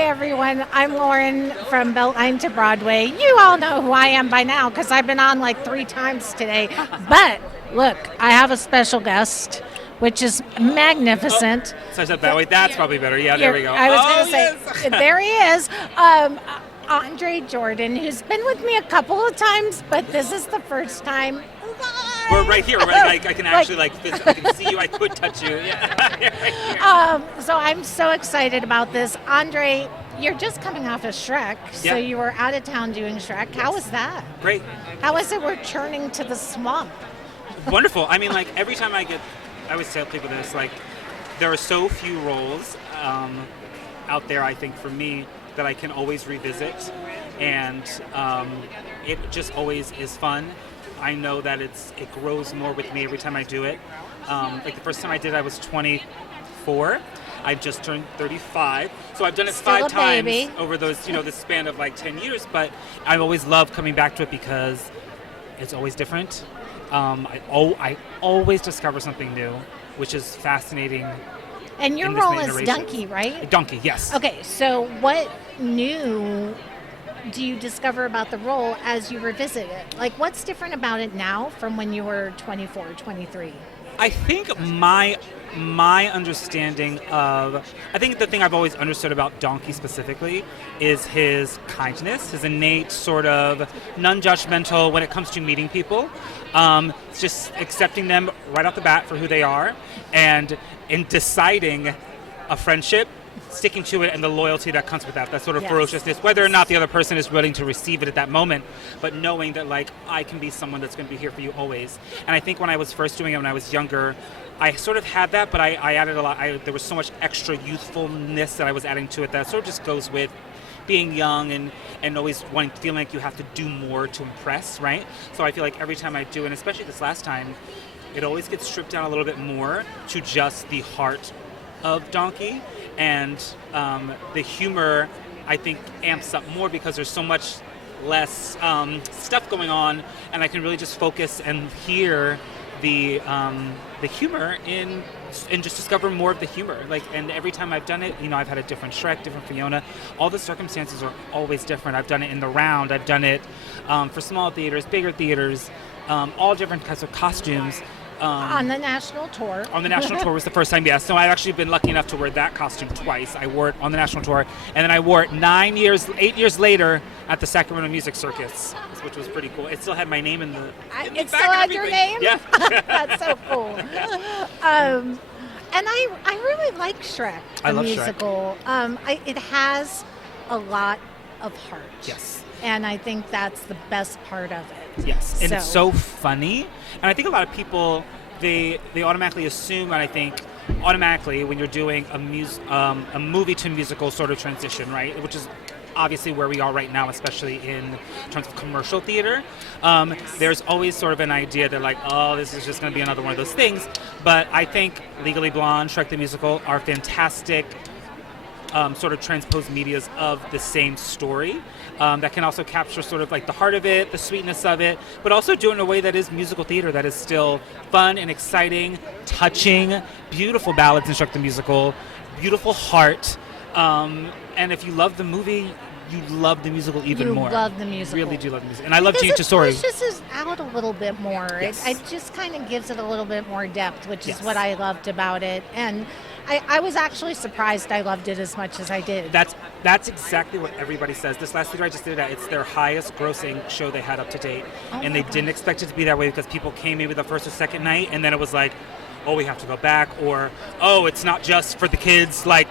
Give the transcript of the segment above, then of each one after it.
everyone. I'm Lauren from Beltline to Broadway. You all know who I am by now because I've been on like 3 times today. But look, I have a special guest, which is magnificent. So I said that way. That's probably better. Yeah, there we go. I was going to yes. say, there he is. Andre Jordan, who's been with me a couple of times, but this is the first time. We're right here. Right? I can actually I can see you. I could touch you. Yeah. So I'm so excited about this. Andre, you're just coming off of Shrek, so you were out of town doing Shrek. How was that? Great. How was it returning to the swamp? Wonderful. I mean, every time I always tell people this, there are so few roles out there, I think, for me, that I can always revisit, and it just always is fun. I know that it grows more with me every time I do it. The first time I did, I was 24. I just turned 35, so I've done it Still 5 times baby. over those, this span of 10 years. But I always love coming back to it because it's always different. I always discover something new, which is fascinating. And your role is Donkey, right? Donkey, yes. Okay, so what new do you discover about the role as you revisit it? What's different about it now from when you were 24, 23? I think my understanding I think the thing I've always understood about Donkey specifically is his kindness, his innate sort of non-judgmental when it comes to meeting people. Just accepting them right off the bat for who they are, and in deciding a friendship, sticking to it, and the loyalty that comes with that sort of ferociousness, whether or not the other person is willing to receive it at that moment, but knowing that I can be someone that's going to be here for you always. And I think when I was first doing it when I was younger, I sort of had that, but I added a lot. There was so much extra youthfulness that I was adding to it that sort of just goes with being young and always feeling like you have to do more to impress, right? So I feel like every time I do, and especially this last time, it always gets stripped down a little bit more to just the heart of Donkey, and the humor, I think, amps up more because there's so much less stuff going on, and I can really just focus and hear the humor and just discover more of the humor. And every time I've done it, I've had a different Shrek, different Fiona. All the circumstances are always different. I've done it in the round. I've done it for small theaters, bigger theaters, all different kinds of costumes. On the national tour. On the national tour was the first time, yes. So I've actually been lucky enough to wear that costume twice. I wore it on the national tour, and then I wore it 8 years later at the Sacramento Music Circus, which was pretty cool. It still had my name in the It still had your name? Yeah. That's so cool. And I really like Shrek, the I love musical. It has a lot of heart. Yes. And I think that's the best part of it. Yes, and it's so funny. And I think a lot of people, they automatically assume, and I think automatically when you're doing a movie to musical sort of transition, right, which is obviously where we are right now, especially in terms of commercial theater, there's always sort of an idea that this is just going to be another one of those things. But I think Legally Blonde, Shrek the Musical are fantastic sort of transposed medias of the same story that can also capture sort of the heart of it, the sweetness of it, but also do it in a way that is musical theater, that is still fun and exciting, touching, beautiful ballads in Shrek the Musical, beautiful heart. And if you love the movie, you love the musical even more. You love the musical. You really do love the musical. And I love Gene Tesori. It pushes out a little bit more. Yes. It just kind of gives it a little bit more depth, which is what I loved about it. And I was actually surprised I loved it as much as I did. That's exactly what everybody says. This last theater I just did it's their highest grossing show they had up to date. And they didn't expect it to be that way because people came maybe the first or second night, and then it was we have to go back, or it's not just for the kids, a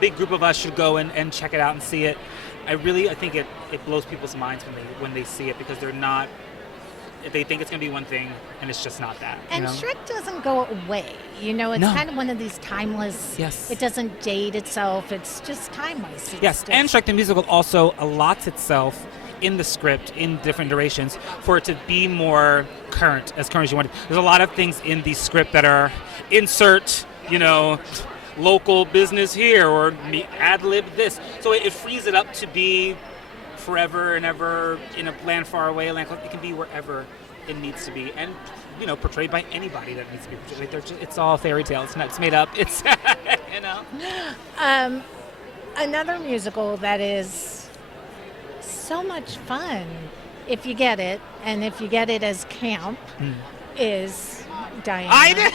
big group of us should go and check it out and see it. I think it blows people's minds when they see it, because they think it's going to be one thing, and it's just not that. And Shrek doesn't go away. It's kind of one of these timeless. Yes. It doesn't date itself. It's just timeless. And Shrek the Musical also allots itself in the script in different durations for it to be more current as you want it. There's a lot of things in the script that are insert, local business here, or ad-lib this. So it frees it up to be forever and ever in a land far away. It can be wherever it needs to be, and portrayed by anybody that needs to be portrayed. It's all fairy tales. It's made up. It's Another musical that is so much fun, if you get it, and if you get it as camp, is Diana. I did.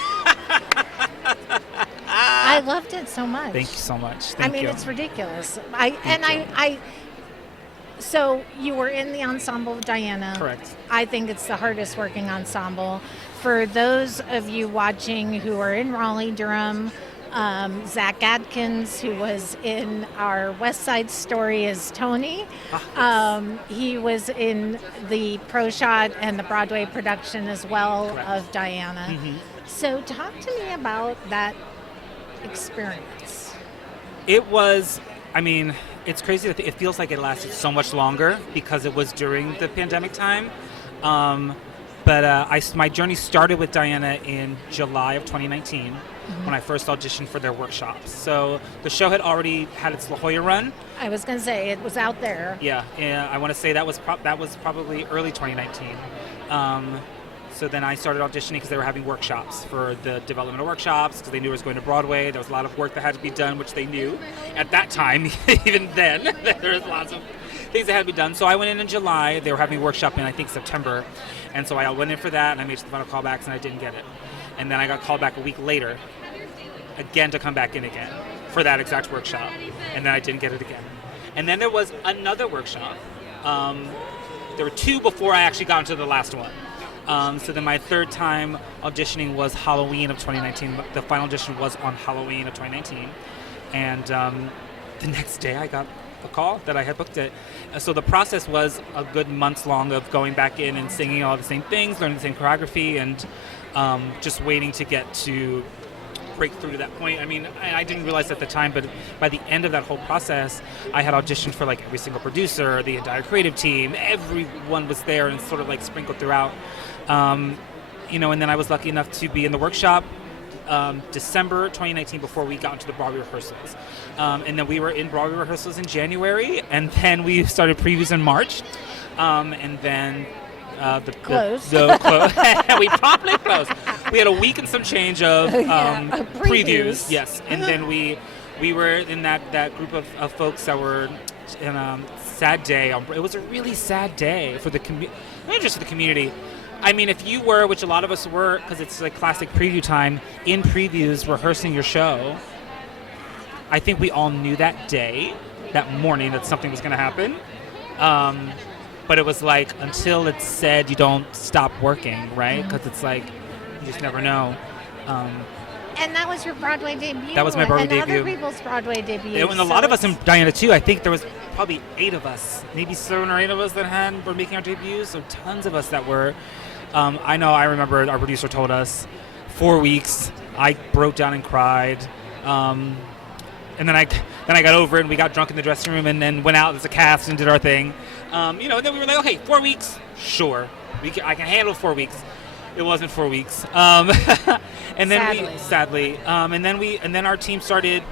I loved it so much. Thank you so much. I mean, it's ridiculous. So you were in the ensemble of Diana. Correct. I think it's the hardest working ensemble. For those of you watching who are in Raleigh-Durham, Zach Adkins, who was in our West Side Story, is Tony. He was in the Pro Shot and the Broadway production as well. Correct. Of Diana. Mm-hmm. So talk to me about that experience. It was, I mean, it's crazy that it feels like it lasted so much longer because it was during the pandemic time. But my journey started with Diana in July of 2019 when I first auditioned for their workshops. So the show had already had its La Jolla run. I was going to say, it was out there. Yeah, and I want to say that was probably early 2019. So then I started auditioning because they were having workshops for the developmental workshops because they knew I was going to Broadway. There was a lot of work that had to be done, which they knew at that time, even then, that there was lots of things that had to be done. So I went in July. They were having a workshop in, I think, September. And so I went in for that, and I made the final callbacks, and I didn't get it. And then I got called back a week later, again, to come back in again for that exact workshop. And then I didn't get it again. And then there was another workshop. There were two before I actually got into the last one. So then my third time auditioning was Halloween of 2019. The final audition was on Halloween of 2019. And the next day I got a call that I had booked it. So the process was a good months long of going back in and singing all the same things, learning the same choreography, and just waiting to get to break through to that point. I mean, I didn't realize at the time, but by the end of that whole process, I had auditioned for like every single producer, the entire creative team, everyone was there and sort of like sprinkled throughout. And then I was lucky enough to be in the workshop December 2019 before we got into the Broadway rehearsals. And then we were in Broadway rehearsals in January, and then we started previews in March. And then Closed. We promptly closed. We had a week and some change of previews. Yes, and then we were in that group of folks that were in a sad day. It was a really sad day for the community, not just for the community. I mean, if you were, which a lot of us were, because it's like classic preview time, in previews rehearsing your show, I think we all knew that day, that morning, that something was going to happen. But it was like, until it's said, you don't stop working, right? Because it's like, you just never know. And that was your Broadway debut. That was my Broadway and debut. other people's Broadway debuts. And a lot of us in Diana, too. I think there was probably 8 of us, maybe 7 or 8 of us that were making our debuts. So tons of us that were. I remember our producer told us 4 weeks. I broke down and cried. And then I got over it, and we got drunk in the dressing room, and then went out as a cast and did our thing. And then we were like, okay, 4 weeks, sure, I can handle 4 weeks. It wasn't 4 weeks, and then sadly, and then our team started.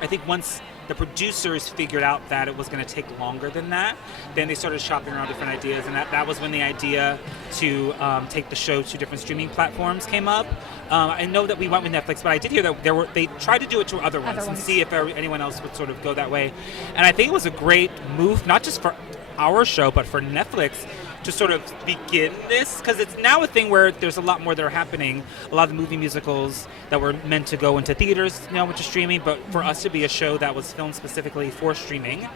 I think once the producers figured out that it was going to take longer than that, then they started shopping around different ideas, and that was when the idea to take the show to different streaming platforms came up. I know that we went with Netflix, but I did hear that they tried to do it to other ones and see if anyone else would sort of go that way. And I think it was a great move, not just for our show, but for Netflix to sort of begin this, because it's now a thing where there's a lot more that are happening. A lot of the movie musicals that were meant to go into theaters now went to streaming, but for us to be a show that was filmed specifically for streaming,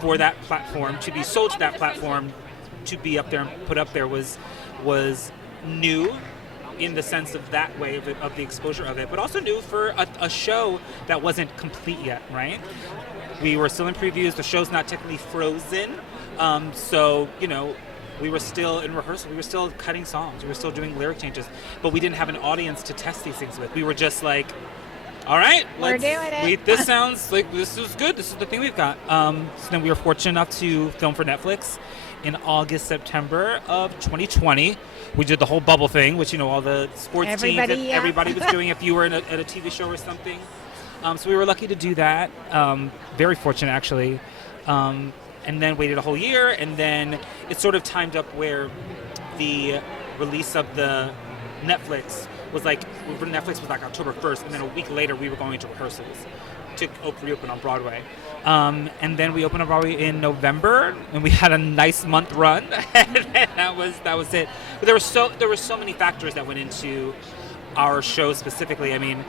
for that platform, to be sold to that platform, to be up there and put up there was new in the sense of that way of the exposure of it, but also new for a show that wasn't complete yet, right? We were still in previews. The show's not technically frozen, so we were still in rehearsal. We were still cutting songs. We were still doing lyric changes, but we didn't have an audience to test these things with. We were just like, all right, we're doing it. This sounds like this is good. This is the thing we've got. So then we were fortunate enough to film for Netflix in August, September of 2020. We did the whole bubble thing, which all the sports teams, everybody was doing if you were at a TV show or something. So we were lucky to do that. Very fortunate, actually. And then waited a whole year, and then it sort of timed up where the release of the Netflix was like, Netflix was like October 1st, and then a week later we were going to rehearsals to reopen on Broadway. And then we opened on Broadway in November, and we had a nice month run, and that was it. But there were so many factors that went into our show specifically. I mean,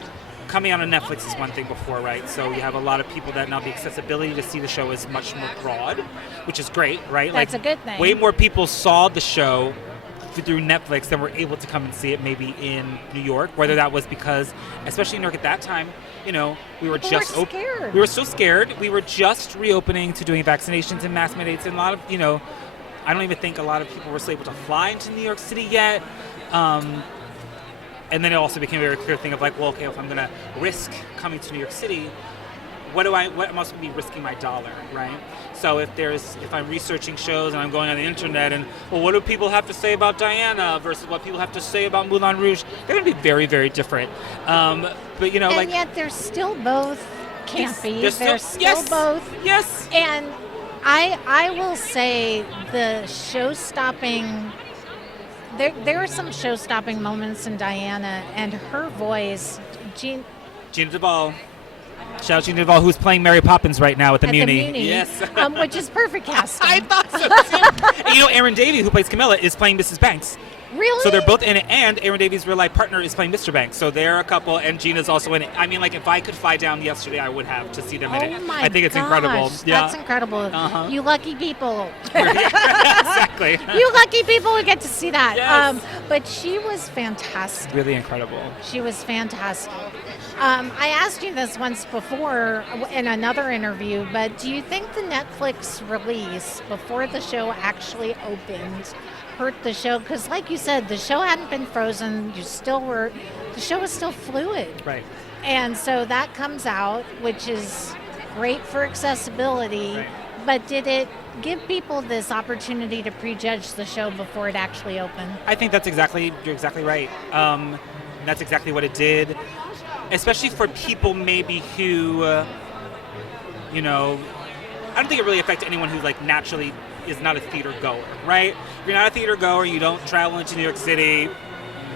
coming out on Netflix is one thing before, right? So you have a lot of people that now the accessibility to see the show is much more broad, which is great, right? That's a good thing. Way more people saw the show through Netflix than were able to come and see it maybe in New York, whether that was because, especially in New York at that time, we were scared. We were so scared. We were just reopening to doing vaccinations and mask mandates, and a lot of, I don't even think a lot of people were still able to fly into New York City yet. And then it also became a very clear thing of like, well, okay, if I'm going to risk coming to New York City, what am I supposed to be risking my dollar, right? So if I'm researching shows and I'm going on the internet and, well, what do people have to say about Diana versus what people have to say about Moulin Rouge? They're going to be very, very different. But and yet they're still both campy. They're still both. Yes. And I will say the show-stopping. There are some show-stopping moments in Diana and her voice. Gina Duvall. Shout out Gina Duvall, who's playing Mary Poppins right now at the Muni. Yes. Which is perfect casting. I thought so too. And Aaron Davey, who plays Camilla, is playing Mrs. Banks. Really? So they're both in it, and Aaron Davies' real-life partner is playing Mr. Banks. So they're a couple, and Gina's also in it. I mean, like, if I could fly down yesterday, I would have to see them in it. Oh my I think it's incredible. Yeah. That's incredible. Uh-huh. You lucky people. Exactly. You lucky people who get to see that. Yes. But she was fantastic. Really incredible. She was fantastic. I asked you this once before in another interview, but do you think the Netflix release before the show actually opened hurt the show? Because like you said, the show hadn't been frozen. The show was still fluid. Right. And so that comes out, which is great for accessibility. Right. But did it give people this opportunity to prejudge the show before it actually opened? I think you're exactly right. That's exactly what it did. Especially for people maybe who, I don't think it really affects anyone who like naturally is not a theater goer, right? If you're not a theater goer, you don't travel into New York City,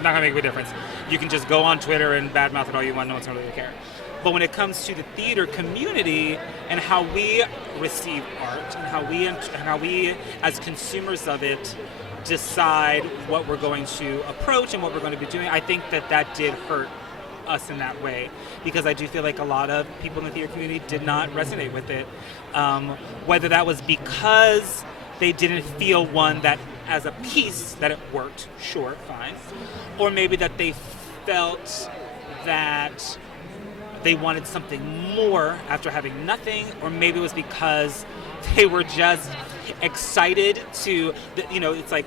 not gonna make a big difference. You can just go on Twitter and badmouth it all you want, no one's gonna really care. But when it comes to the theater community and how we receive art and how we as consumers of it decide what we're going to approach and what we're going to be doing, I think that did hurt us in that way, because I do feel like a lot of people in the theater community did not resonate with it. Whether that was because they didn't feel one that as a piece that it worked, sure, fine, or maybe that they felt that they wanted something more after having nothing, or maybe it was because they were just excited to, it's like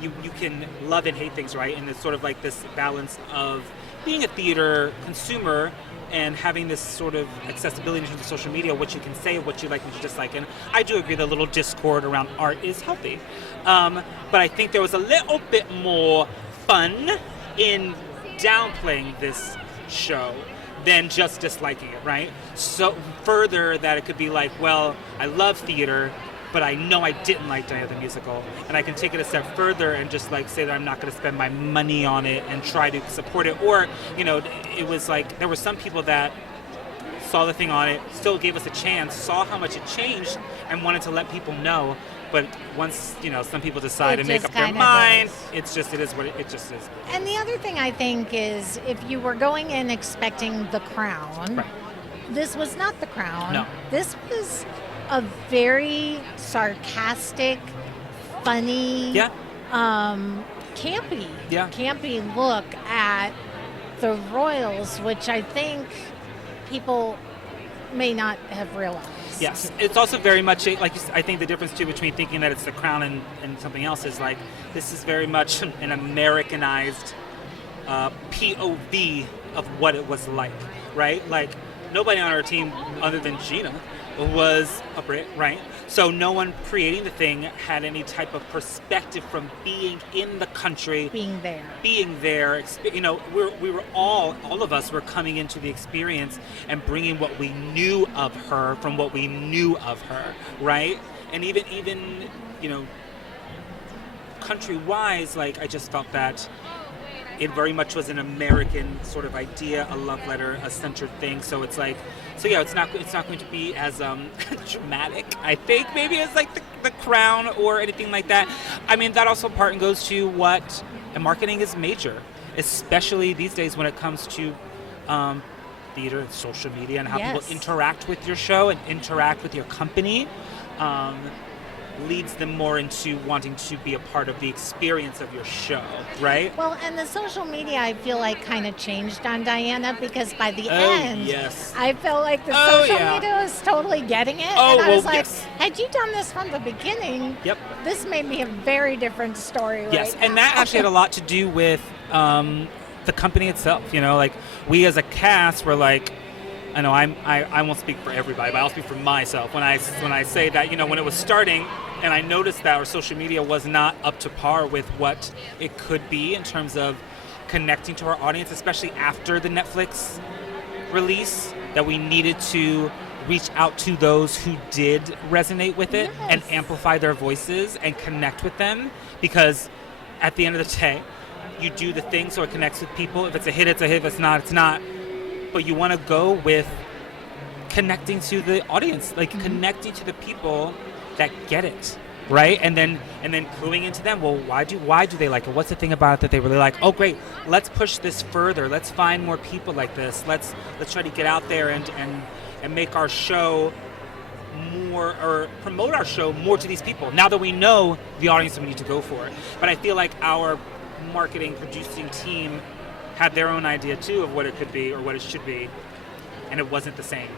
you can love and hate things, right? And it's sort of like this balance of being a theater consumer and having this sort of accessibility in terms of social media, what you can say, what you like, what you dislike. And I do agree that a little discord around art is healthy. But I think there was a little bit more fun in downplaying this show than just disliking it, right? So further that it could be like, well, I love theater, but I know I didn't like Diana the Musical, and I can take it a step further and just like say that I'm not going to spend my money on it and try to support it. Or, it was like there were some people that saw the thing on it, still gave us a chance, saw how much it changed, and wanted to let people know. But once, some people decide to make up their mind, it is what it just is. And the other thing I think is if you were going in expecting The Crown, right. This was not The Crown. No. This was a very sarcastic, funny, campy look at the royals, which I think people may not have realized. Yes, it's also very much I think the difference too between thinking that it's The Crown and something else is like this is very much an Americanized POV of what it was like, right? Like nobody on our team other than Gina was a Brit, right? So no one creating the thing had any type of perspective from being in the country, being there. We were all of us were coming into the experience and bringing what we knew of her from what we knew of her, right? And even country-wise, like I just felt that it very much was an American sort of idea, a love letter, a centered thing. So it's like, it's not going to be as dramatic, I think, maybe as like the Crown or anything like that. I mean, that also part and goes to what and marketing is major, especially these days when it comes to theater and social media and how people interact with your show and interact with your company. Leads them more into wanting to be a part of the experience of your show, right? Well, and the social media, I feel like, kind of changed on Diana, because by the end, I felt like the social media was totally getting it. And I was like, had you done this from the beginning, this made me a very different story right now. And that actually had a lot to do with the company itself. You know, like, we as a cast were like, I know I won't speak for everybody, but I'll speak for myself when I say that, you know, when it was starting and I noticed that our social media was not up to par with what it could be in terms of connecting to our audience, especially after the Netflix release, that we needed to reach out to those who did resonate with it and amplify their voices and connect with them, because at the end of the day, you do the thing so it connects with people. If it's a hit, it's a hit. If it's not, it's not. But you want to go with connecting to the audience, like connecting to the people that get it, right? And then cluing into them. Well, why do they like it? What's the thing about it that they really like? Oh, great. Let's push this further. Let's find more people like this. Let's try to get out there and make our show more, or promote our show more to these people. Now that we know the audience that we need to go for it. But I feel like our marketing producing team had their own idea too of what it could be or what it should be, and it wasn't the same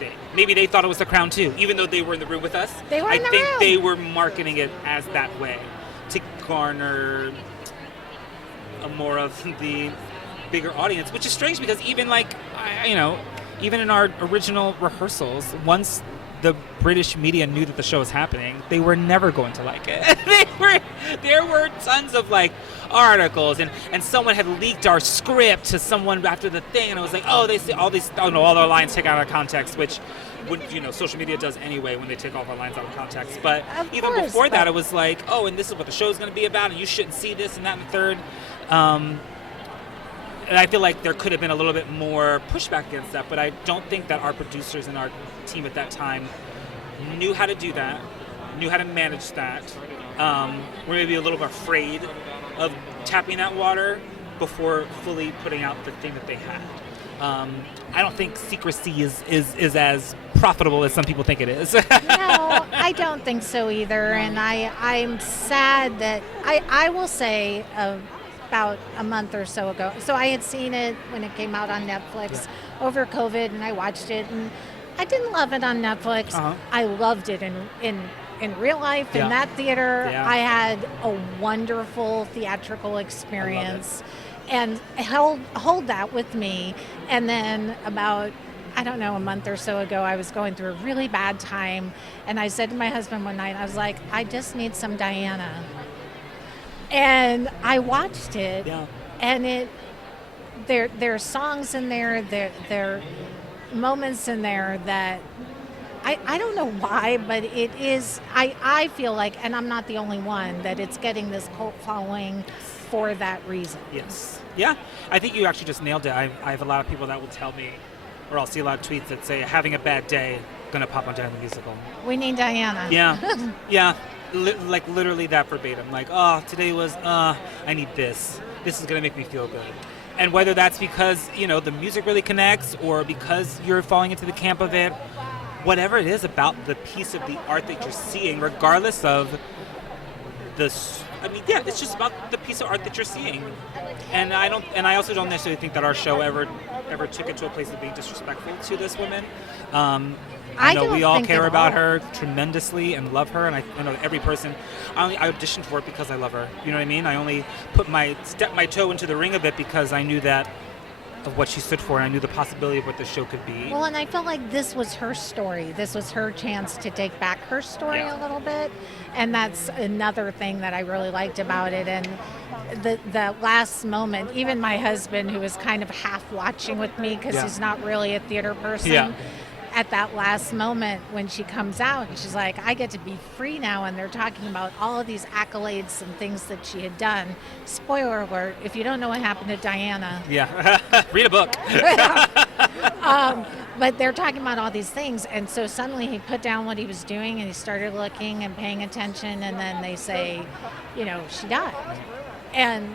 thing. Maybe they thought it was The Crown too, even though they were in the room with us. I think they were marketing it as that way to garner a more of the bigger audience, which is strange because even even in our original rehearsals, once the British media knew that the show was happening, they were never going to like it. There were tons of like articles, and someone had leaked our script to someone after the thing, and it was like, oh, they see all their lines taken out of context, which social media does anyway when they take all of our lines out of context. But even before that, it was like, oh, and this is what the show's going to be about, and you shouldn't see this and that and the third. And I feel like there could have been a little bit more pushback against that, but I don't think that our producers and our team at that time knew how to do that, knew how to manage that. We're maybe a little bit afraid of tapping that water before fully putting out the thing that they had. I don't think secrecy is as profitable as some people think it is. No, I don't think so either. And I'm sad that I will say about a month or so ago. So I had seen it when it came out on Netflix over COVID, and I watched it, and I didn't love it on Netflix. I loved it in real life, in that theater. I had a wonderful theatrical experience and hold that with me. And then about, I don't know, a month or so ago, I was going through a really bad time, and I said to my husband one night, I was like, I just need some Diana. And I watched it, and there are songs in there, there are moments in there that I don't know why, but it is, I feel like, and I'm not the only one, that it's getting this cult following for that reason. Yes. Yeah, I think you actually just nailed it. I have a lot of people that will tell me, or I'll see a lot of tweets that say, having a bad day, gonna pop on Diana the Musical. We need Diana. Yeah, yeah. Like literally that verbatim. Like, oh, today was, I need this. This is going to make me feel good. And whether that's because, the music really connects, or because you're falling into the camp of it, whatever it is about the piece of the art that you're seeing, regardless of this, it's just about the piece of art that you're seeing. And I also don't necessarily think that our show ever took it to a place of being disrespectful to this woman. I know we all care about her tremendously and love her, and I know every person. I auditioned for it because I love her. You know what I mean? I only stepped my toe into the ring of it because I knew that of what she stood for, and I knew the possibility of what the show could be. Well, and I felt like this was her story. This was her chance to take back her story a little bit, and that's another thing that I really liked about it. And the last moment, even my husband, who was kind of half watching with me because he's not really a theater person, at that last moment when she comes out and she's like, I get to be free now, and they're talking about all of these accolades and things that she had done. Spoiler alert, if you don't know what happened to Diana. Yeah. Read a book. But they're talking about all these things, and so suddenly he put down what he was doing and he started looking and paying attention, and then they say, she died. And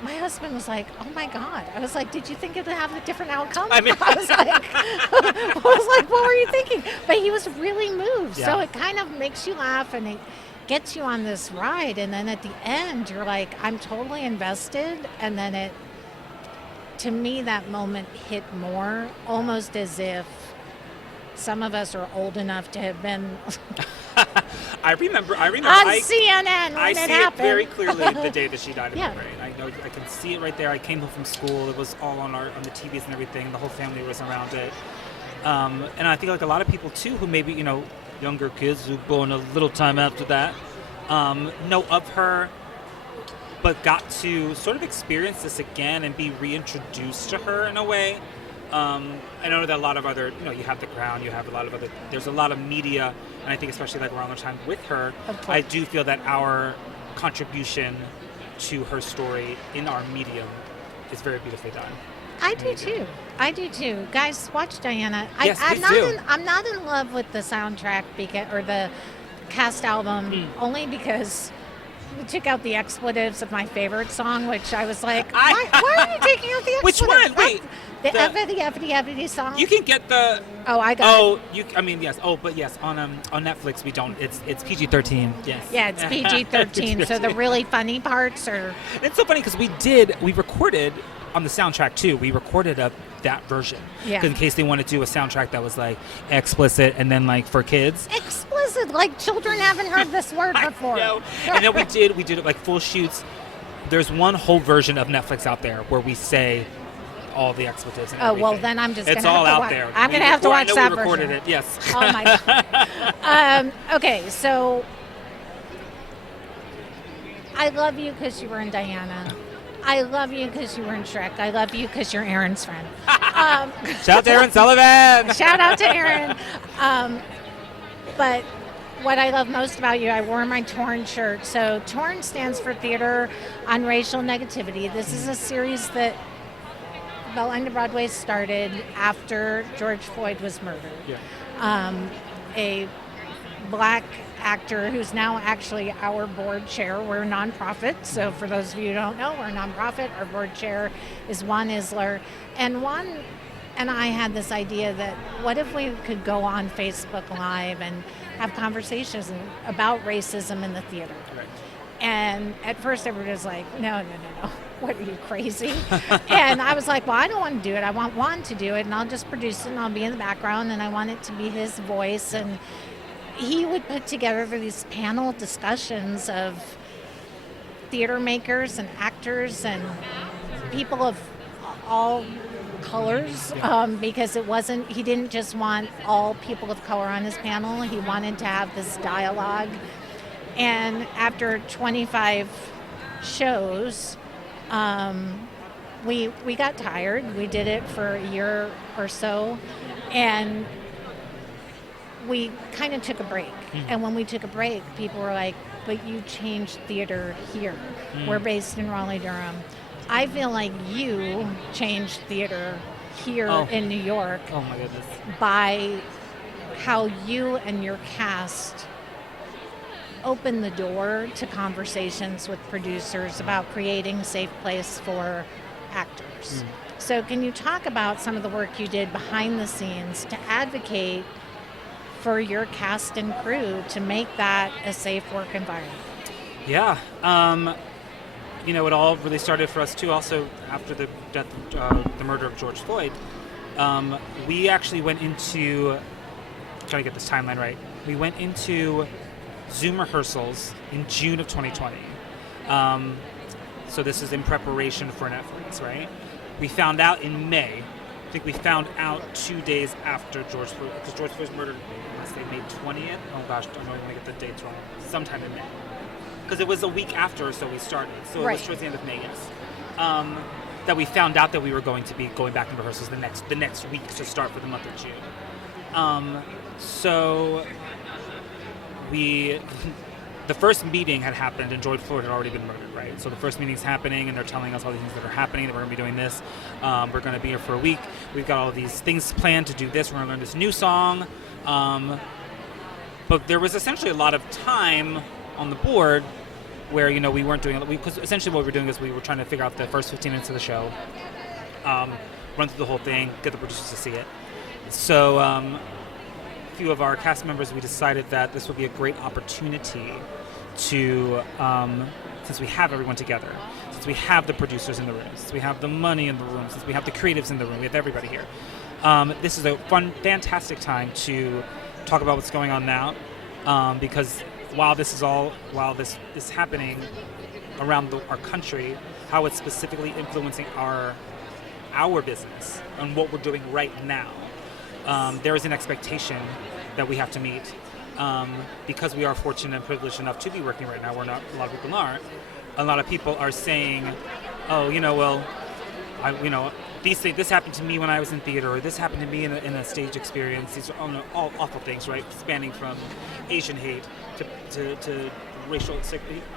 my husband was like, oh my God. I was like, did you think it would have a different outcome? I was like, what were you thinking? But he was really moved. Yeah. So it kind of makes you laugh and it gets you on this ride. And then at the end, you're like, I'm totally invested. And then to me, that moment hit more, almost as if some of us are old enough to have been I remember on CNN when I it see happened. it very clearly the day that she died in Yeah. the rain. I know, I can see it right there. I came home from school. It was all on the TVs and everything. The whole family was around it. And I think like a lot of people too, who maybe younger kids who born a little time after that, know of her, but got to sort of experience this again and be reintroduced to her in a way. I know that a lot of other, you have The Crown, you have a lot of other, there's a lot of media, and I think especially like around the time with her, I do feel that our contribution to her story in our medium is very beautifully done. I do too. Guys, watch Diana. Yes, I'm not in love with the soundtrack or the cast album only because we took out the expletives of my favorite song, which I was like, why are you taking out the expletives? Which one? Wait. The Effity song? You can get the... Oh, I got it. Yes. Oh, but yes, on Netflix we don't. It's PG-13. Yes. Yeah, it's PG-13. So the really funny parts are... It's so funny because we recorded on the soundtrack too. We recorded that version. Yeah. In case they wanted to do a soundtrack that was like explicit and then like for kids. Explicit, like children haven't heard this word before. I know. And then we did it like full shoots. There's one whole version of Netflix out there where we say all the expletives and everything. Oh, well, then I'm just going to have to watch. It's all out there. I'm going to have to watch that version. We recorded it, yes. Oh, my God. Okay, so I love you because you were in Diana. I love you because you were in Shrek. I love you because you're Aaron's friend. Shout out to Aaron Sullivan. Shout out to Aaron. But what I love most about you, I wore my TORN shirt. So TORN stands for Theater on Racial Negativity. This is a series that Beltline to Broadway started after George Floyd was murdered. Yeah. A black actor who's now actually our board chair. We're a nonprofit, so for those of you who don't know, we're a nonprofit. Our board chair is Juan Isler. And Juan and I had this idea that what if we could go on Facebook Live and have conversations about racism in the theater? Right. And at first everybody was like, no. What, are you crazy? And I was like, well, I don't want to do it. I want Juan to do it, and I'll just produce it, and I'll be in the background, and I want it to be his voice. And he would put together these panel discussions of theater makers and actors and people of all colors, because he didn't just want all people of color on his panel. He wanted to have this dialogue. And after 25 shows, we got tired. We did it for a year or so, and we kind of took a break. And when we took a break, people were like, but you changed theater here. We're based in Raleigh-Durham. I feel like you changed theater here in New York. Oh my goodness. By how you and your cast open the door to conversations with producers about creating a safe place for actors. So can you talk about some of the work you did behind the scenes to advocate for your cast and crew to make that a safe work environment? Yeah. It all really started for us too also after the death, the murder of George Floyd. We actually went into, trying to get this timeline right, we went into Zoom rehearsals in June of 2020. So this is in preparation for Netflix, right? We found out in May. I think we found out 2 days after George Floyd, because George Floyd was murdered, let's say May 20th. Oh gosh, I don't want to get the dates wrong. Sometime in May. Because it was a week after or so we started. So it was towards the end of May, yes. That we found out that we were going to be going back into rehearsals the next week to start for the month of June. So we, the first meeting had happened and George Floyd had already been murdered, right? So the first meeting's happening and they're telling us all the things that are happening, that we're going to be doing this. We're going to be here for a week. We've got all these things planned to do this. We're going to learn this new song. But there was essentially a lot of time on the board where, we weren't doing it. Because essentially what we were doing is we were trying to figure out the first 15 minutes of the show, run through the whole thing, get the producers to see it. So a few of our cast members, we decided that this would be a great opportunity to, since we have everyone together, since we have the producers in the room, since we have the money in the room, since we have the creatives in the room, we have everybody here. This is a fun, fantastic time to talk about what's going on now, because while this is happening around our country, how it's specifically influencing our business and what we're doing right now. There is an expectation that we have to meet because we are fortunate and privileged enough to be working right now. We're not, a lot of people aren't. A lot of people are saying, oh, this happened to me when I was in theater, or this happened to me in a stage experience. These are all awful things, right? Spanning from Asian hate to racial,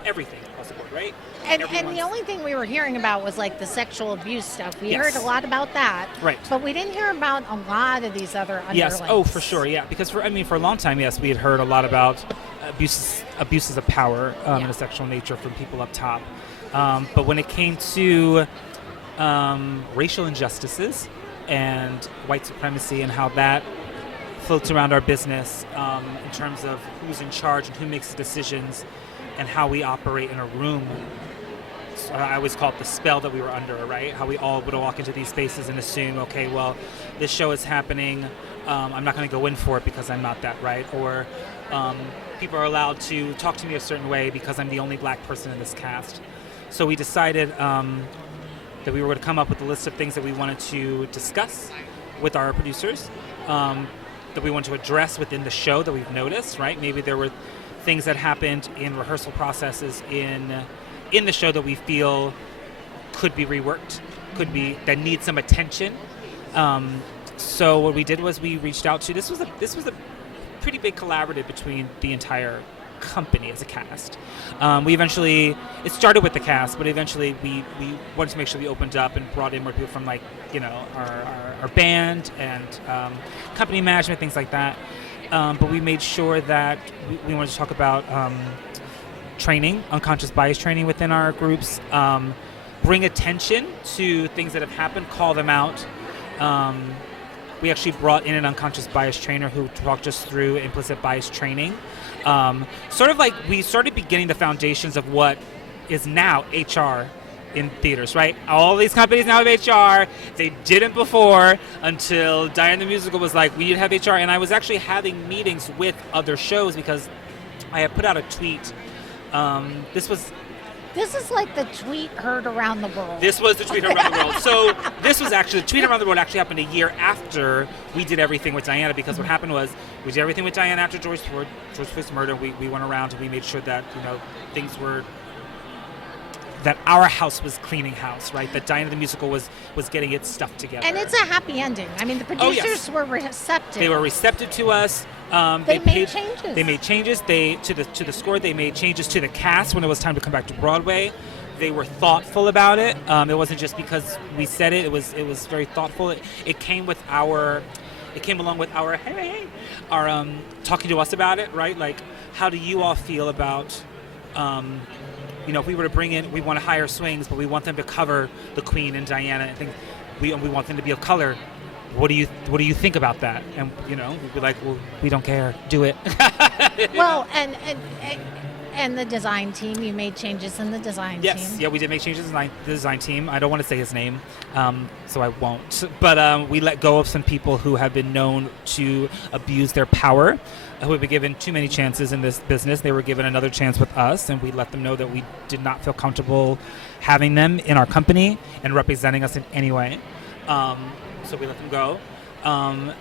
everything across the board, right? And the only thing we were hearing about was like the sexual abuse stuff. We Yes. heard a lot about that, Right. but we didn't hear about a lot of these other underlings. Yes. Oh, for sure. Yeah. Because for a long time, yes, we had heard a lot about abuses of power and a sexual nature from people up top. But when it came to racial injustices and white supremacy and how that floats around our business in terms of who's in charge and who makes the decisions and how we operate in a room. So I always call it the spell that we were under, right? How we all would walk into these spaces and assume, okay, well, this show is happening. I'm not going to go in for it because I'm not that, right? Or people are allowed to talk to me a certain way because I'm the only black person in this cast. So we decided that we were going to come up with a list of things that we wanted to discuss with our producers, that we want to address within the show that we've noticed, right? Maybe there were things that happened in rehearsal processes in the show that we feel could be reworked, that need some attention. So what we did was we reached out to, this was a pretty big collaborative between the entire company as a cast. It started with the cast, but eventually we wanted to make sure we opened up and brought in more people from our band and company management, things like that. But we made sure that we wanted to talk about training, unconscious bias training within our groups, bring attention to things that have happened, call them out. We actually brought in an unconscious bias trainer who talked us through implicit bias training. Sort of like we started beginning the foundations of what is now HR in theaters, right? All these companies now have HR. They didn't before until Diane the Musical was like, we need to have HR. And I was actually having meetings with other shows because I had put out a tweet. This is like the tweet heard around the world. This was the tweet around the world. So this was actually, the tweet around the world actually happened a year after we did everything with Diana, because what happened was we did everything with Diana after George Floyd's murder. We went around and we made sure that, things were, that our house was cleaning house, right? That Diana the Musical was getting its stuff together. And it's a happy ending. I mean, the producers were receptive. They were receptive to us. They made changes. They made changes. To the score. They made changes to the cast when it was time to come back to Broadway. They were thoughtful about it. It wasn't just because we said it. It was very thoughtful. It came with our. It came along with our our talking to us about it, right? Like, how do you all feel about? If we were to bring in, we want to hire swings, but we want them to cover the Queen and Diana. I think we want them to be of color. What do you think about that? And we'd be like, well, we don't care. Do it. Well, and the design team, you made changes in the design team. Yes, yeah, we did make changes in the design team. I don't want to say his name, so I won't. But we let go of some people who have been known to abuse their power, who have been given too many chances in this business. They were given another chance with us, and we let them know that we did not feel comfortable having them in our company and representing us in any way. So we let them go, and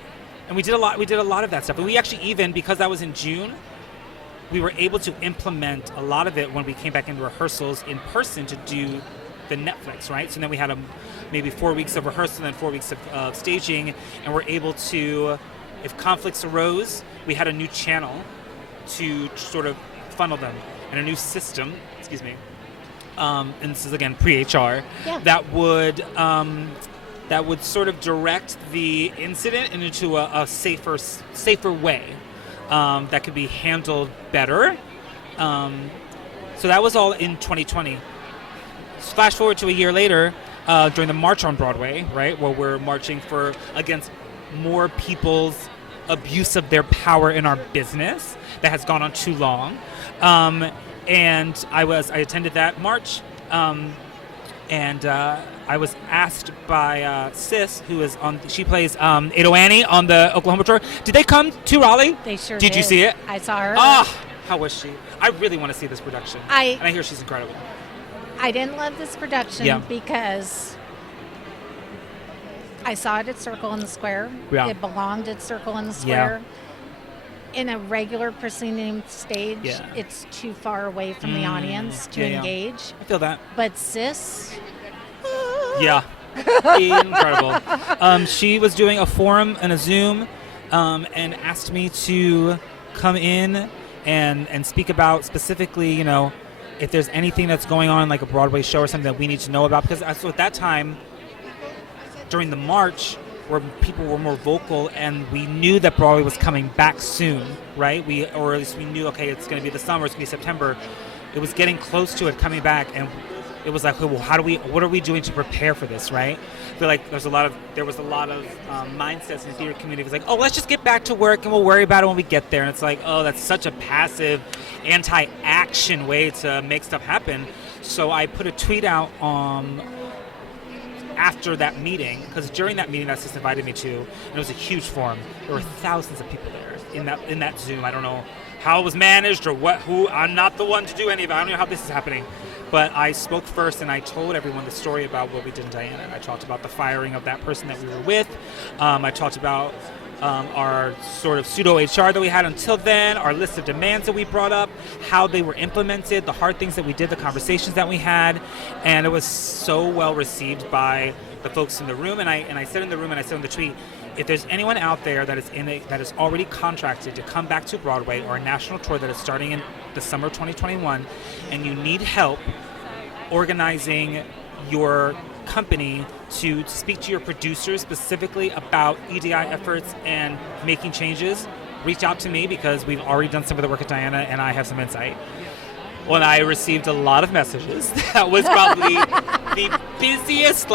we did a lot. We did a lot of that stuff, and we actually even, because that was in June, we were able to implement a lot of it when we came back into rehearsals in person to do the Netflix, right? So then we had maybe 4 weeks of rehearsal and 4 weeks of staging, and we're able to if conflicts arose, we had a new channel to sort of funnel them, and a new system, excuse me, and this is again pre-HR, that would sort of direct the incident into a safer way that could be handled better. So that was all in 2020. Flash forward to a year later, during the March on Broadway, right, where we're marching against more people's abuse of their power in our business that has gone on too long. And I attended that march, and I was asked by Sis, who is she plays Ado Annie on the Oklahoma tour. Did they come to Raleigh? They sure did. Did you see it? I saw her. How was she? I really want to see this production. And I hear she's incredible. I didn't love this production because I saw it at Circle in the Square. Yeah. It belonged at Circle in the Square. In a regular proscenium stage, it's too far away from the audience to engage. I feel that. But Sis... Yeah. Incredible. She was doing a forum and a Zoom and asked me to come in and speak about specifically, you know, if there's anything that's going on, like a Broadway show or something that we need to know about. Because so at that time, during the march, where people were more vocal, and we knew that Broadway was coming back soon, right? Or at least we knew, okay, it's going to be the summer, it's going to be September. It was getting close to it coming back, and it was like, well, what are we doing to prepare for this, right? I feel like there was a lot of mindsets in the theater community. It was like, oh, let's just get back to work and we'll worry about it when we get there. And it's like, oh, that's such a passive, anti-action way to make stuff happen. So I put a tweet out after that meeting, because during that meeting that Sis invited me to, and it was a huge forum. There were thousands of people there in that Zoom. I don't know how it was managed or who. I'm not the one to do any of it. I don't know how this is happening. But I spoke first, and I told everyone the story about what we did in Diana. I talked about the firing of that person that we were with. I talked about our sort of pseudo-HR that we had until then, our list of demands that we brought up, how they were implemented, the hard things that we did, the conversations that we had. And it was so well received by the folks in the room. And I said in the room, and I said in the tweet, if there's anyone out there that is already contracted to come back to Broadway or a national tour that is starting in the summer of 2021, and you need help organizing your company to speak to your producers specifically about EDI efforts and making changes, reach out to me, because we've already done some of the work at Diana and I have some insight. Well, I received a lot of messages. That was probably the busiest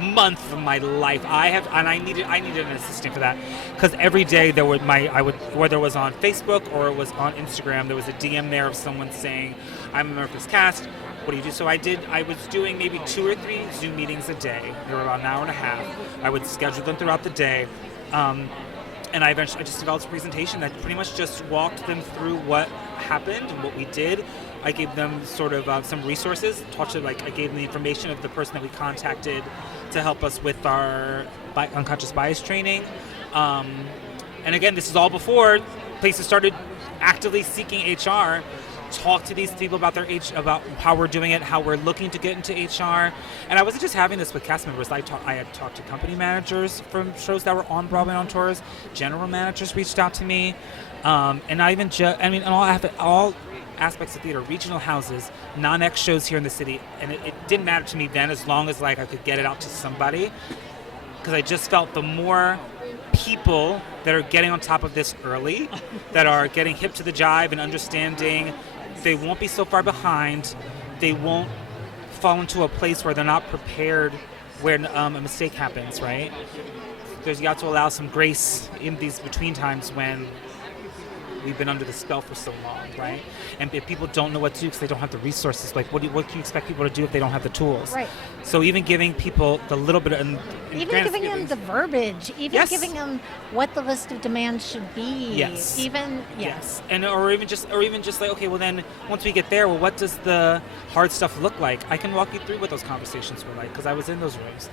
month of my life. I needed an assistant for that, because every day whether it was on Facebook or it was on Instagram, there was a DM there of someone saying, I'm a member of this cast, what do you do? So I was doing maybe 2 or 3 Zoom meetings a day. They were about an hour and a half. I would schedule them throughout the day. And I just developed a presentation that pretty much just walked them through what happened and what we did. I gave them sort of some resources. I gave them the information of the person that we contacted to help us with our unconscious bias training. And again, this is all before places started actively seeking HR. Talk to these people about about how we're doing it, how we're looking to get into HR. And I wasn't just having this with cast members. I had talked to company managers from shows that were on Broadway on tours. General managers reached out to me, and not even all aspects of theater, regional houses, non-X shows here in the city. And it didn't matter to me then, as long as I could get it out to somebody, because I just felt the more people that are getting on top of this early, that are getting hip to the jive and understanding, they won't be so far behind. They won't fall into a place where they're not prepared when a mistake happens, right? You have to allow some grace in these between times when we've been under the spell for so long, right? And if people don't know what to do because they don't have the resources, what can you expect people to do if they don't have the tools? Right. So even giving people the little bit of... Even giving them the verbiage, giving them what the list of demands should be. Yes. Yes. And or even just okay, well then once we get there, well, what does the hard stuff look like? I can walk you through what those conversations were like, because I was in those rooms.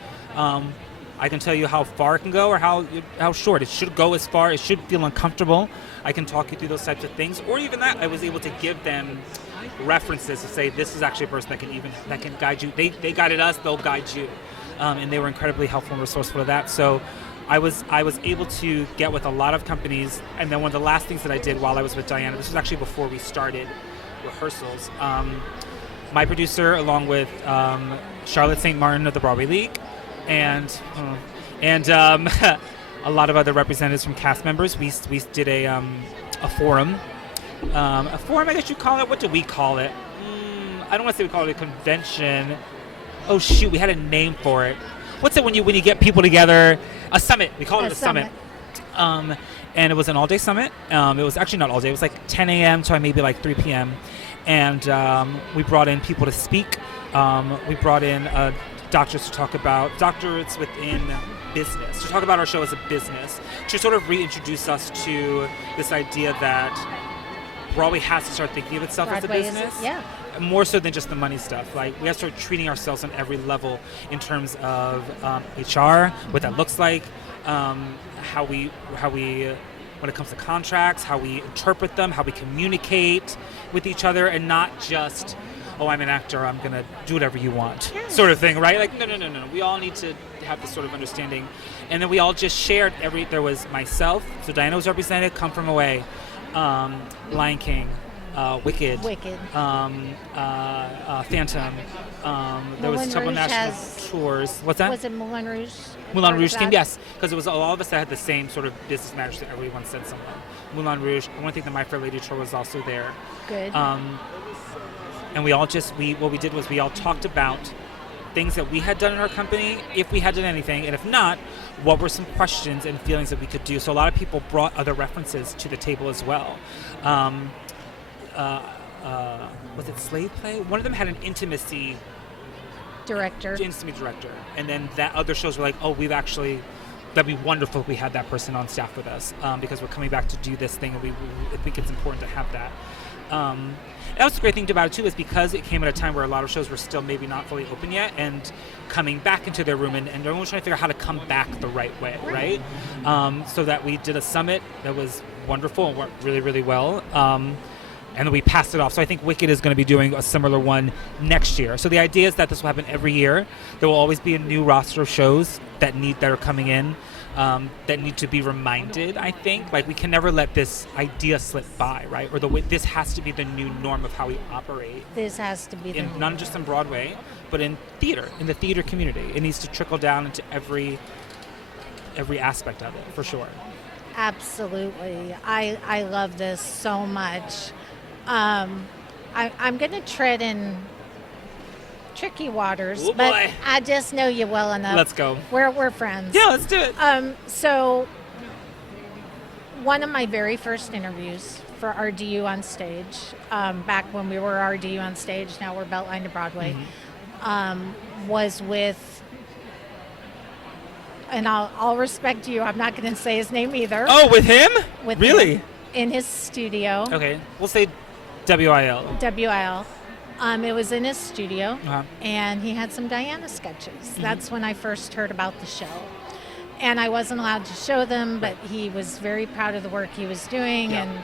I can tell you how far it can go or how short. It should go as far. It should feel uncomfortable. I can talk you through those types of things. Or even that, I was able to give them references to say, this is actually a person that can guide you. They guided us, they'll guide you. And they were incredibly helpful and resourceful to that. So I was able to get with a lot of companies, and then one of the last things that I did while I was with Diana, this was actually before we started rehearsals. My producer, along with Charlotte St. Martin of the Broadway League, and a lot of other representatives from cast members, we did a forum. A forum, I guess you'd call it. What do we call it? I don't want to say we call it a convention. Oh shoot, we had a name for it. What's it when you get people together? A summit. We call it a summit. And it was an all-day summit. It was actually not all day. It was like 10 a.m. to maybe like 3 p.m. And we brought in people to speak. We brought in doctors to talk about doctorates within business, to talk about our show as a business, to sort of reintroduce us to this idea that Broadway has to start thinking of itself Broadway as a business. Yeah. More so than just the money stuff. Like, we have to start treating ourselves on every level in terms of HR, what that looks like, how we, when it comes to contracts, how we interpret them, how we communicate with each other, and not just, oh, I'm an actor, I'm going to do whatever you want, sort of thing, right? Like, no. We all need to have this sort of understanding. And then we all just shared there was myself, so Diana was represented, Come From Away, Lion King, Wicked, Phantom. There was a couple national tours. What's that? Was it Moulin Rouge? Moulin Rouge came, yes, because it was all of us that had the same sort of business matters that everyone said someone. Moulin Rouge. I want to think the My Fair Lady tour was also there. Good. And we all what we did was we all talked about things that we had done in our company, if we had done anything, and if not, what were some questions and feelings that we could do. So a lot of people brought other references to the table as well. Was it Slave Play? One of them had an intimacy director, and then that other shows were like, oh, that'd be wonderful if we had that person on staff with us, because we're coming back to do this thing, and we think it's important to have that. That was the great thing about it too, is because it came at a time where a lot of shows were still maybe not fully open yet, and coming back into their room, and everyone was trying to figure out how to come back the right way, right? So that we did a summit that was wonderful and worked really, really well. And then we passed it off. So I think Wicked is going to be doing a similar one next year. So the idea is that this will happen every year. There will always be a new roster of shows that are coming in, that need to be reminded, I think. Like, we can never let this idea slip by, right? Or this has to be the new norm of how we operate. This has to be not just in Broadway, but in theater, in the theater community. It needs to trickle down into every aspect of it, for sure. Absolutely. I love this so much. I'm going to tread in tricky waters, but I just know you well enough. Let's go. We're friends. Yeah, let's do it. So one of my very first interviews for RDU on Stage, back when we were RDU on Stage, now we're Beltline to Broadway, was with, and I'll respect you, I'm not going to say his name either. Oh, with him? Really? Him, in his studio. Okay, we'll say WIL. WIL. It was in his studio, and he had some Diana sketches. That's when I first heard about the show. And I wasn't allowed to show them, but he was very proud of the work he was doing. And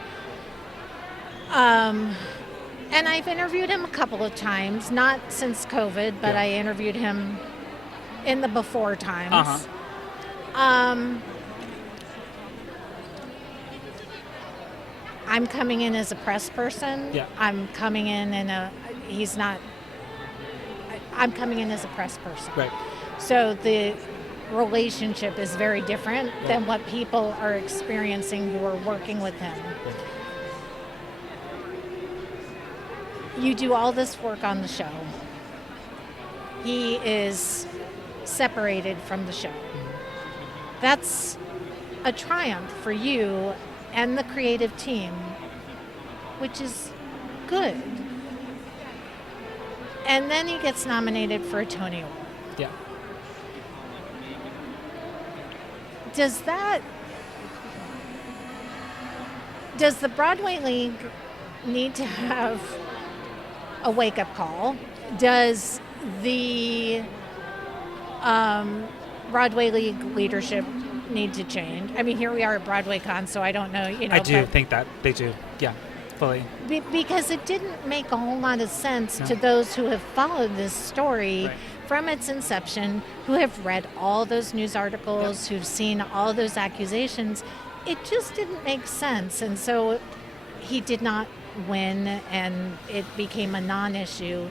I've interviewed him a couple of times, not since COVID, but I interviewed him in the before times. I'm coming in as a press person. Yeah. I'm coming in I'm coming in as a press person. Right. So the relationship is very different than what people are experiencing who are working with him. You do all this work on the show. He is separated from the show. That's a triumph for you and the creative team, which is good. And then he gets nominated for a Tony Award. Yeah. Does the Broadway League need to have a wake-up call? Does the Broadway League leadership need to change? I mean, here we are at BroadwayCon, so I don't know, I do think that they do, yeah, fully. Because it didn't make a whole lot of sense to those who have followed this story from its inception, who have read all those news articles, who've seen all those accusations. It just didn't make sense. And so he did not win, and it became a non-issue.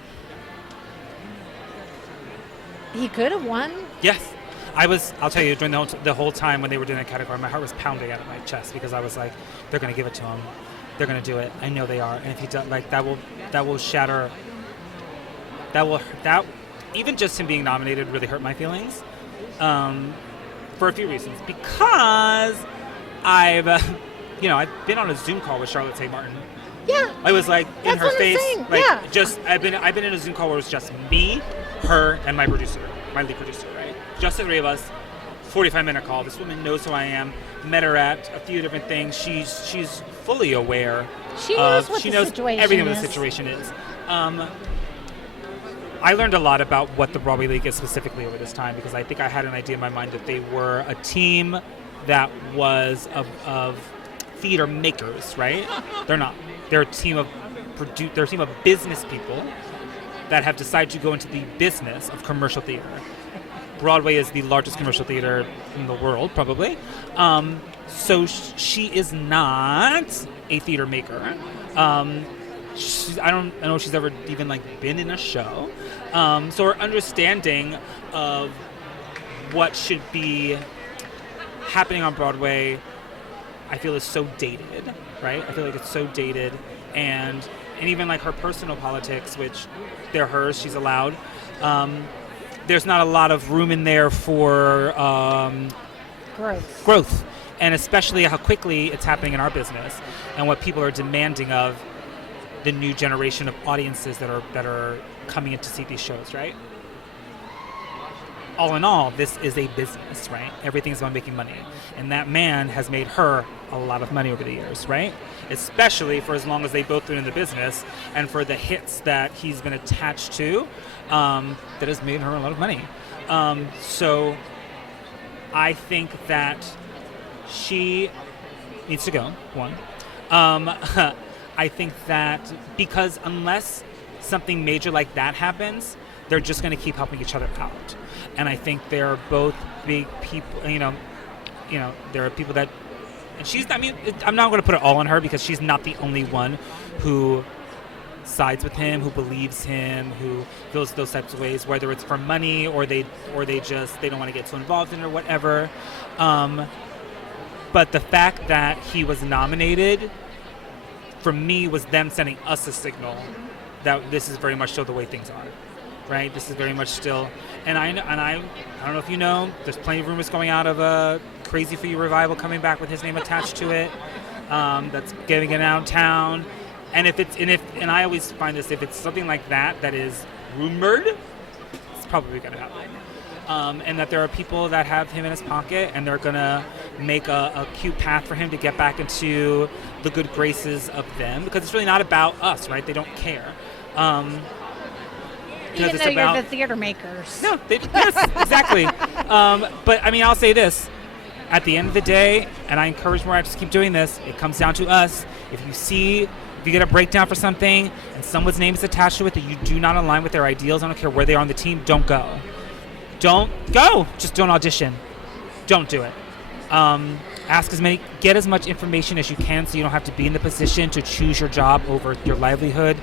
He could have won. Yes. I'll tell you, during the whole time when they were doing that category, my heart was pounding out of my chest because I was like, they're going to give it to him. They're going to do it. I know they are. And if he does, like, that will shatter. That even just him being nominated really hurt my feelings, for a few reasons. Because I've been on a Zoom call with Charlotte St. Martin. Yeah. I was like in her face, like yeah. I've been in a Zoom call where it was just me, her, and my producer, my lead producer, right? Just the three of us. 45-minute call. This woman knows who I am. Met her at a few different things. She's fully aware. She knows what the situation everything is. what the situation is. I learned a lot about what the Broadway League is specifically over this time because I think I had an idea in my mind that they were a team that was of theater makers, right? They're not. They're a team of business people that have decided to go into the business of commercial theater. Broadway is the largest commercial theater in the world, probably. So she is not a theater maker. I don't know if she's ever even been in a show. So her understanding of what should be happening on Broadway, I feel, is so dated, right? I feel like it's so dated, and even her personal politics, which they're hers, she's allowed. There's not a lot of room in there for growth, and especially how quickly it's happening in our business, and what people are demanding of the new generation of audiences that are coming in to see these shows, right? All in all, this is a business, right? Everything's about making money, and that man has made her a lot of money over the years, right? Especially for as long as they both been in the business, and for the hits that he's been attached to, that has made her a lot of money. So I think that she needs to go, one. I think that because unless something major like that happens, they're just going to keep helping each other out. And I think they're both big people, there are people that, and I'm not going to put it all on her because she's not the only one who sides with him, who believes him, who feels those types of ways, whether it's for money or they don't want to get so involved in it or whatever. But the fact that he was nominated, for me, was them sending us a signal that this is very much still the way things are, right? This is very much still, and I don't know if you know, there's plenty of rumors going out of a Crazy for You revival coming back with his name attached to it. That's getting it out of town. And and I always find this, if it's something like that is rumored, it's probably going to happen. And that there are people that have him in his pocket, and they're going to make a cute path for him to get back into the good graces of them, because it's really not about us, right? They don't care. Even though you're the theater makers. No, yes, exactly. But I'll say this. At the end of the day, and I encourage more actors to keep doing this, it comes down to us. If you get a breakdown for something and someone's name is attached to it that you do not align with their ideals, I don't care where they are on the team, don't go. Don't go. Just don't audition. Don't do it. Get as much information as you can so you don't have to be in the position to choose your job over your livelihood.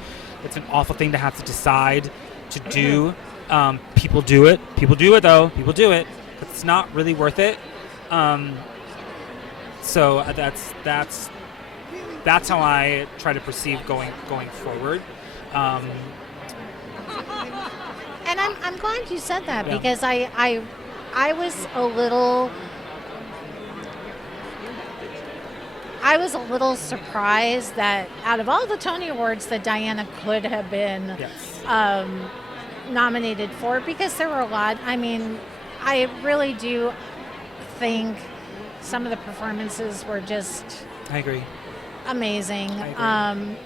It's an awful thing to have to decide to do. People do it. People do it, though. People do it. But it's not really worth it. So that's how I try to perceive going forward. And I'm glad you said that, because I was a little surprised that out of all the Tony Awards that Diana could have been nominated for, because there were a lot. I really do think some of the performances were just I agree. Amazing. I agree.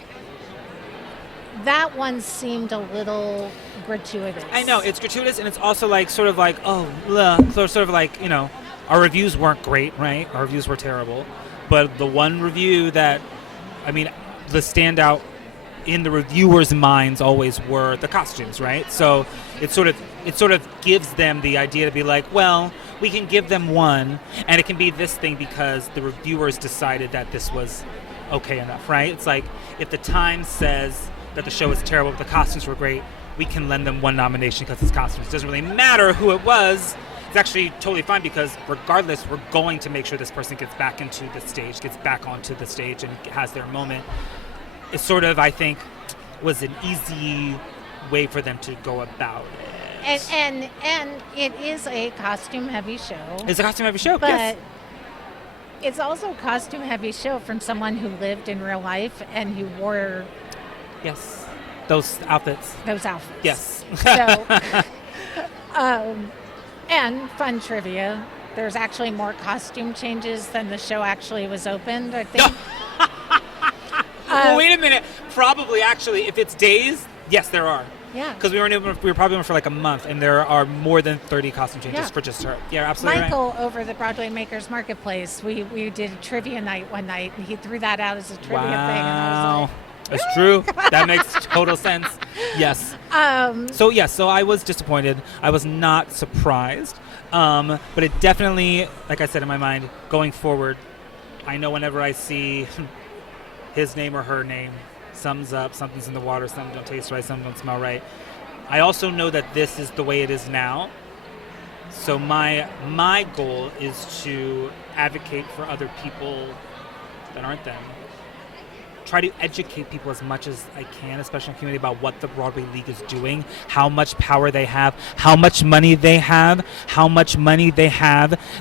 That one seemed a little gratuitous. I know, it's gratuitous, and it's also our reviews weren't great, right? Our reviews were terrible. But the one review that, the standout in the reviewers' minds always were the costumes, right? So it sort of gives them the idea to be like, well, we can give them one, and it can be this thing because the reviewers decided that this was okay enough, right? It's like if the Times says that the show is terrible but the costumes were great, we can lend them one nomination because it's costumes. It doesn't really matter who it was. It's actually totally fine because regardless, we're going to make sure this person gets back into the stage, gets back onto the stage and has their moment. It sort of, I think, was an easy way for them to go about it. And it is a costume-heavy show. It's a costume-heavy show, but yes. It's also a costume-heavy show from someone who lived in real life and who wore... Yes, those outfits. Yes. So, and fun trivia, there's actually more costume changes than the show actually was opened, I think. Well, wait a minute. Probably, actually, if it's days, yes, there are. Yeah. Because we were probably on for like a month, and there are more than 30 costume changes for just her. Yeah, absolutely. Michael, right. Over the Broadway Makers Marketplace, we did a trivia night one night, and he threw that out as a trivia thing. And I was like, it's true. That makes total sense. Yes. So I was disappointed. I was not surprised. But it definitely, like I said in my mind, going forward, I know whenever I see his name or her name, sums up, something's in the water, some don't taste right, some don't smell right. I also know that this is the way it is now. So my goal is to advocate for other people that aren't them. Try to educate people as much as I can, especially in the community, about what the Broadway League is doing, how much power they have, how much money they have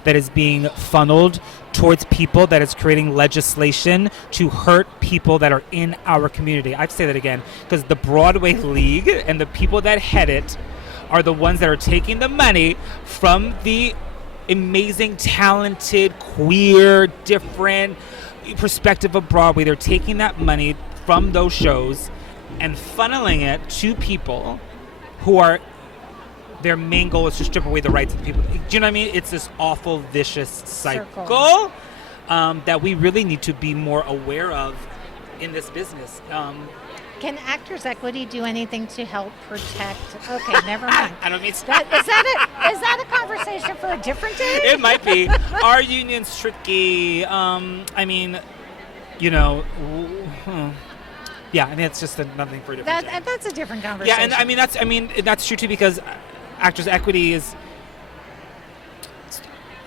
that is being funneled towards people that is creating legislation to hurt people that are in our community. I say that again, because the Broadway League and the people that head it are the ones that are taking the money from the amazing, talented, queer, different perspective of Broadway. They're taking that money from those shows and funneling it to people who are, their main goal is to strip away the rights of the people. Do you know what I mean? It's this awful, vicious cycle that we really need to be more aware of in this business. Can Actors Equity do anything to help protect? Okay, never mind. I don't mean is that a conversation for a different day? It might be. Our union's tricky. I mean, you know, yeah. I mean, it's just another thing for a different day. That's a different conversation. Yeah, and I mean that's true too, because Actors Equity is.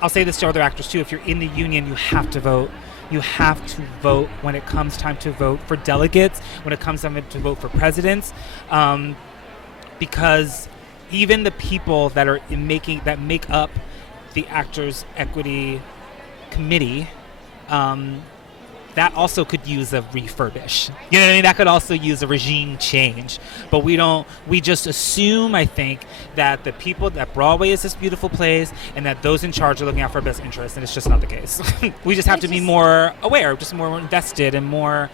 I'll say this to other actors too. If you're in the union, you have to vote. You have to vote when it comes time to vote for delegates, when it comes time to vote for presidents, because even the people that are that make up the Actors Equity Committee, that also could use a refurbish. You know what I mean? That could also use a regime change. But we just assume, I think, that the people, that Broadway is this beautiful place and that those in charge are looking out for our best interests, and it's just not the case. We just have to be more aware, just more invested and more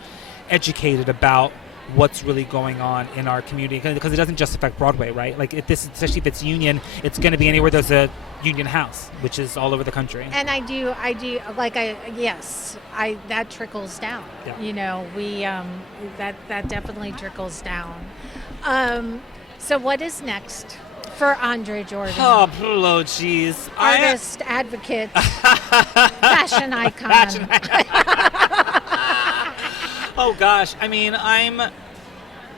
educated about what's really going on in our community, because it doesn't just affect Broadway, right? Like especially if it's union, it's going to be anywhere there's a union house, which is all over the country. And that trickles down. Yeah. You know, that definitely trickles down. So what is next for Andre Jordan? Oh, jeez. Artist, advocate, fashion icon. Oh gosh, I mean, I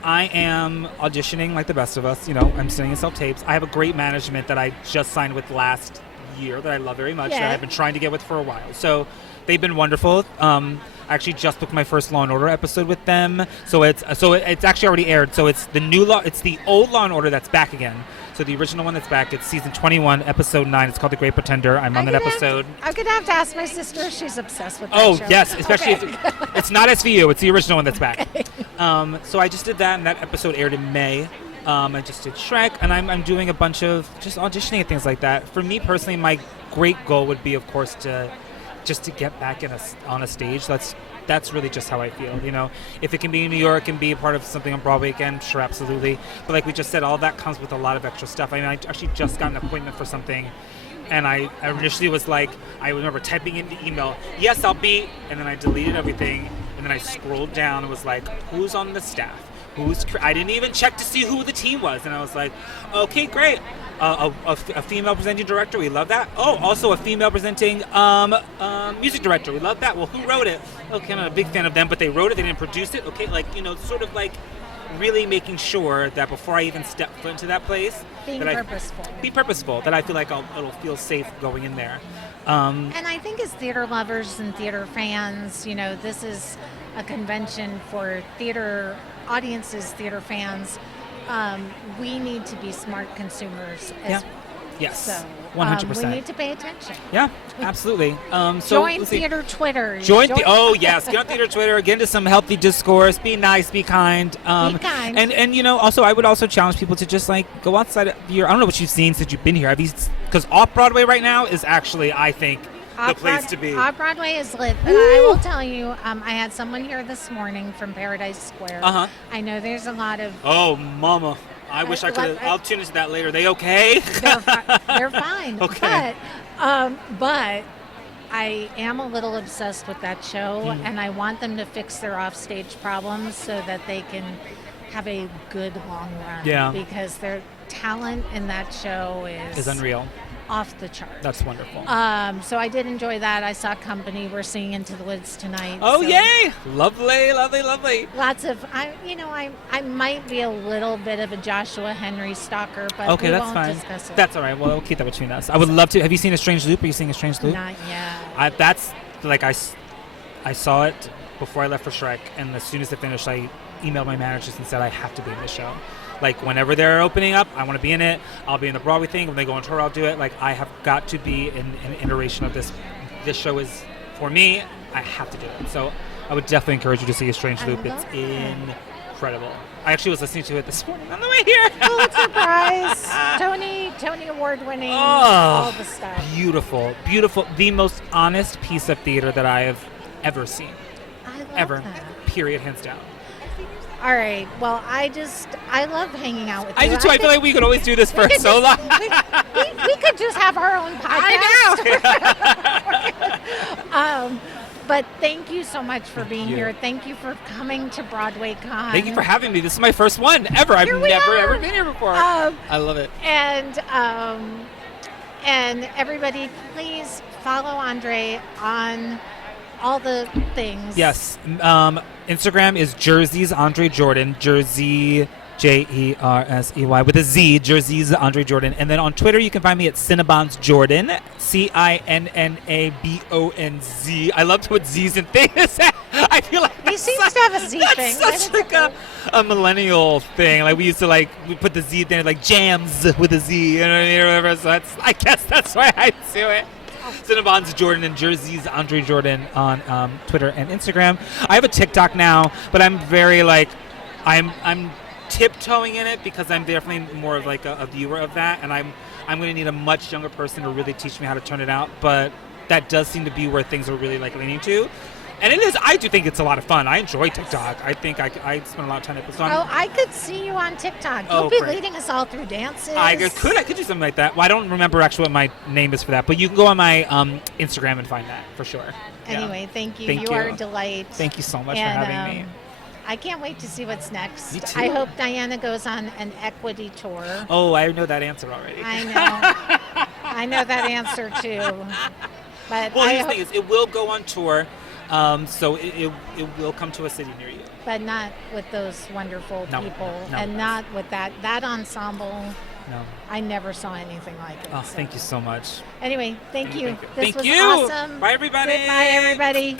am auditioning like the best of us. You know, I'm sending myself tapes. I have a great management that I just signed with last year that I love very much, that I've been trying to get with for a while. So they've been wonderful. I actually just booked my first Law and Order episode with them. So it's actually already aired. So it's the old Law and Order that's back again. So the original one that's back, it's season 21, episode 9. It's called The Great Pretender. I'm on that episode. I'm going to have to ask my sister. She's obsessed with that show. Oh, yes, especially if it's not SVU. It's the original one that's back. So I just did that, and that episode aired in May. I just did Shrek, and I'm doing a bunch of just auditioning and things like that. For me personally, my great goal would be, of course, to get back on a stage. That's really just how I feel, you know. If it can be in New York and be a part of something on Broadway again, sure, absolutely. But like we just said, all that comes with a lot of extra stuff. I mean, I actually just got an appointment for something, and I initially was like, I remember typing in the email, yes, I'll be, and then I deleted everything, and then I scrolled down and was like, who's on the staff? I didn't even check to see who the team was, and I was like, okay, great. A female presenting director, we love that. Oh, also a female presenting music director, we love that. Well, who wrote it? Okay, I'm not a big fan of them, but they wrote it, they didn't produce it. Okay, like, sort of like really making sure that before I even step foot into that place, be purposeful, that I feel like it'll feel safe going in there. And I think as theater lovers and theater fans, this is a convention for theater audiences, theater fans. We need to be smart consumers as well. Yes, so, 100%. We need to pay attention. Yeah, absolutely. Join theater Twitter. Get on theater Twitter. Get into some healthy discourse. Be nice. Be kind. Be kind. And also, I would also challenge people to just like go outside of I don't know what you've seen since you've been here. Because off Broadway right now is actually, I think, the place to be. Off Broadway is lit, but I will tell you, I had someone here this morning from Paradise Square. I know there's a lot of. Oh, mama. I wish I could. I'll tune into that later. They okay? They're fine. Okay. But I am a little obsessed with that show, and I want them to fix their offstage problems so that they can have a good long run. Yeah. Because their talent in that show is unreal. Off the chart. That's wonderful. So I did enjoy that. I saw Company. We're singing Into the Woods tonight. Oh, so yay! Lovely, lovely, lovely. Lots of, I might be a little bit of a Joshua Henry stalker, but okay, that's won't fine. Discuss it. That's all right. Well, we'll keep that between us. I would love to. Have you seen A Strange Loop? Are you seeing A Strange Loop? Not yet. That's like I saw it before I left for Shrek, and as soon as it finished, I emailed my managers and said I have to be in the show. Like, whenever they're opening up, I want to be in it. I'll be in the Broadway thing. When they go on tour, I'll do it. Like, I have got to be in an iteration of this. This show is, for me, I have to do it. So I would definitely encourage you to see A Strange Loop. It's incredible. I actually was listening to it this morning on the way here. Pulitzer Prize, Tony Award winning, all the stuff. Beautiful, beautiful. The most honest piece of theater that I have ever seen. I love that. Period, hands down. All right. Well, I love hanging out with you. I do too. I feel like we could always do this for so long. We could just have our own podcast. I know. But thank you so much for being here. Thank you for coming to Broadway Con. Thank you for having me. This is my first one ever. I've never ever been here before. I love it. And everybody, please follow Andre on all the things. Yes. Instagram is Jersey's Andre Jordan. Jersey, Jersey with a Z. Jersey's Andre Jordan. And then on Twitter, you can find me at Cinnabons Jordan. CINNABONZ. I love to put Z's in things. I feel like he seems to have a Z thing. That's such like a millennial thing. Like we used to we put the Z thing like jams with a Z. You know what I mean? Or whatever. So I guess that's why I do it. Cinnabons Jordan and Jersey's Andre Jordan on Twitter and Instagram. I have a TikTok now, but I'm very I'm tiptoeing in it because I'm definitely more of like a viewer of that, and I'm going to need a much younger person to really teach me how to turn it out. But that does seem to be where things are really leaning to. And it is. I do think it's a lot of fun. I enjoy TikTok. I think I spend a lot of time there. I could see you on TikTok. You'll be leading us all through dances. I could do something like that. Well, I don't remember actually what my name is for that, but you can go on my Instagram and find that for sure. Anyway, thank you. You are a delight. Thank you so much for having me. I can't wait to see what's next. Me too. I hope Diana goes on an equity tour. Oh, I know that answer already. I know. I know that answer too. But the thing is, it will go on tour. So it will come to a city near you. But not with those wonderful people, and not with that ensemble. No. I never saw anything like it. Oh, Thank you so much. Anyway, thank you. This was awesome. Bye, everybody. Bye, everybody.